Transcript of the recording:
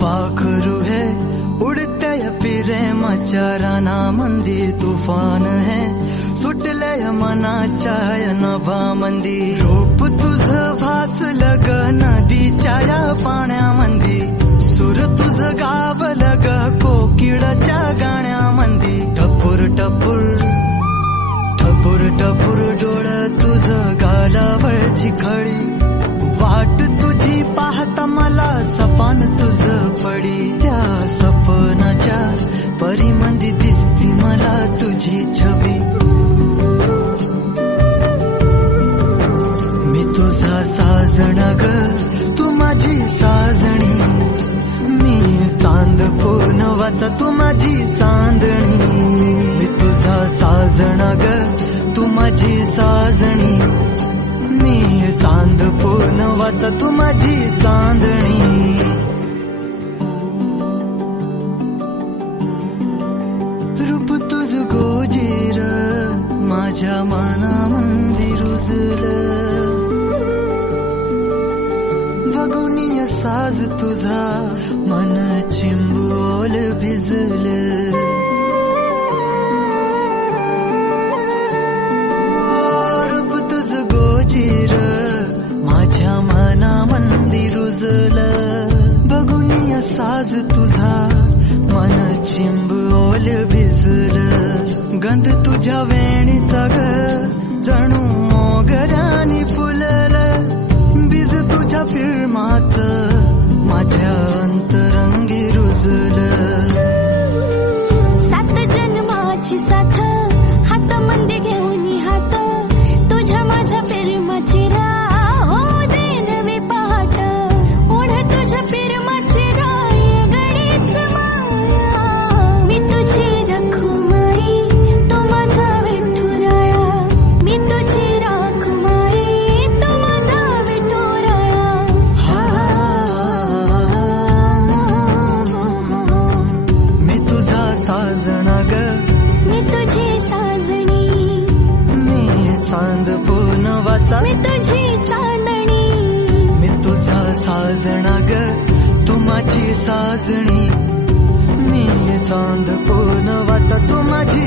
पाखरू है उडत्या या प्रेमाच्या रानामंदी तुफान है सुटल्या मनाच्या या नभामंदी रूप तुझं भासलं ग नदीच्या या पाण्यामंदी सूर तुझं गावलं ग कोकिळाच्या गाण्यामंदी टपूर टपूर टपूर टपूर डोळं तुझं गालावरची खळी वाट तुझी पाहता मला सपान तुझं पडी त्या सपनाच्या परीमंदी दिसती मला तुझी छवी मी तुझा साजणा ग तू माझी साजणी मी चांद पूर्णवाचा तू माझी चांदणी मी तुझा साजणा ग तू माझी साजणी मी चांद पूर्णवाचा तू माझी चांदणी रूप तुझ गोजीर माझ्या मनामंदी रुजलं बघून साज तुझा मन चिंबोल भिजलं रूप तुझ गोजीर माझ्या मनामंदी रुजलं बघून साज तुझा मन चिंबोल भिजलं गंध तुझ्या वेणीचा ग जणू मोगऱ्यानी फुललं बीज तुझ्या फिल्माचं माझ्या अंतरंगी रुजलं सात जन्माची साथ हातामध्ये घेऊन हात तुझ्या माझ्या प्रेमाची राह हो दे नवी पाट ओढ तुझ्या प्रेमाची राय गडीच माया मी तुझी रखुमाई तू माझा विठुराया मी तुझी रखुमाई तू माझा विठुराया मी तुझा साजणा ग मी तुझी साजणी मी चांद पूर्णवाचा मी तुझी चांदणी मी तुझा साजणा ग तू माझी साजणी मी चांद पूर्णवाचा तू माझी